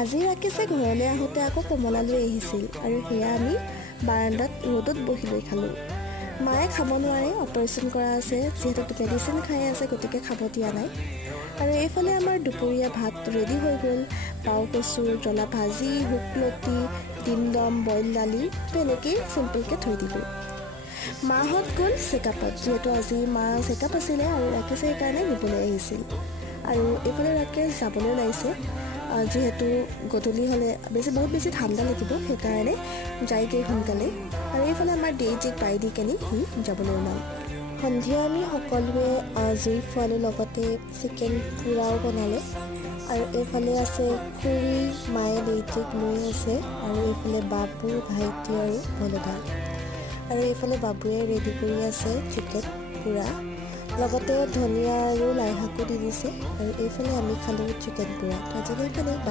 আজি ৰাকেশে ঘৰলৈ আহোঁতে আকৌ কমলা লৈ আহিছিল আৰু সেয়া আমি বাৰান্দাত ৰ'দত বহি লৈ খালোঁ। মায়ে খাব নোৱাৰে, অপাৰেশ্যন কৰা আছে, যিহেতু মেডিচিন খাই আছে, গতিকে খাব দিয়া নাই। আৰু এইফালে আমাৰ দুপৰীয়া ভাত ৰেডি হৈ গ'ল। লাও কচুৰ জ্বলা ভাজি, শুকলতি, ডিমডম, বইল দালি, তো এনেকেই চিম্পলকৈ থৈ দিলোঁ। মাহঁত গ'ল চেকআপত, যিহেতু আজি মা চেকআপ আছিলে আৰু ৰাকেশে সেইকাৰণে নিবলৈ আহিছিল। আৰু এইফালে ৰাকেশ যাবলৈ ওলাইছে, যিহেতু গধূলি হ'লে বহুত বেছি ঠাণ্ডা লাগিব, সেইকাৰণে যায়গৈ সোনকালে। আৰু এইফালে আমাৰ ডেইজিক বাই দি কেনি সি যাবলৈ ওলাল। সন্ধিয়া আমি সকলোৱে জুই ফুৱালোঁ, লগতে চিকেন পোৰাও বনালে। আৰু এইফালে আছে খুৰী, মায়ে ডেইজিক লৈ আছে, আৰু এইফালে বাবু, ভাইটি আৰু ভলদা। আৰু এইফালে বাবুৱে ৰেডি কৰি আছে চিকেন পোৰা, লগতে ধনিয়া আৰু লাই শাকো দি দিছে। আৰু এইফালে আমি খালোঁ চিকেন পোৰা। আজিলৈ বাই।